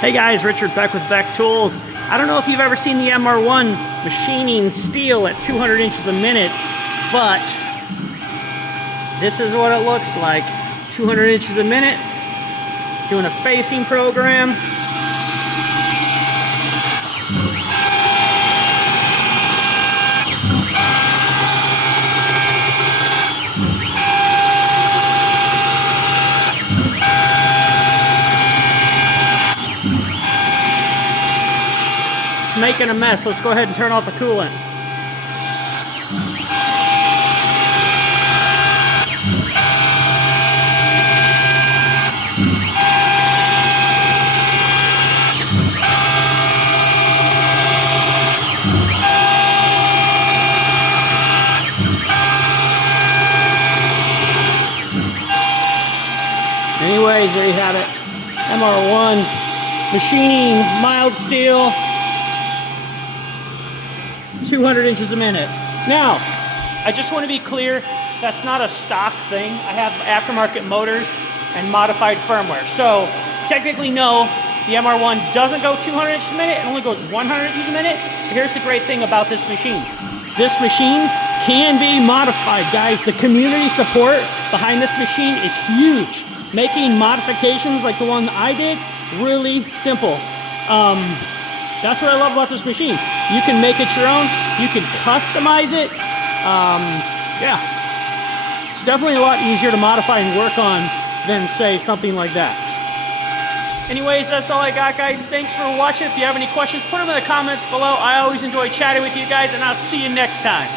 Hey guys, Richard Beck with Beck Tools. I don't know if you've ever seen the MR-1 machining steel at 200 inches a minute, but this is what it looks like. 200 inches a minute, doing a facing program. Making a mess. Let's go ahead and turn off the coolant. Anyways, there you have it. MR-1 machining mild steel. 200 inches a minute. Now, I just want to be clear, that's not a stock thing. I have aftermarket motors and modified firmware. So, technically no, the MR-1 doesn't go 200 inches a minute, it only goes 100 inches a minute. But here's the great thing about this machine. This machine can be modified, guys. The community support behind this machine is huge. Making modifications like the one I did, really simple. That's what I love about this machine. You can make it your own. You can customize it. Yeah, it's definitely a lot easier to modify and work on than, say, something like that. Anyways, that's all I got, guys. Thanks for watching. If you have any questions, put them in the comments below. I always enjoy chatting with you guys, and I'll see you next time.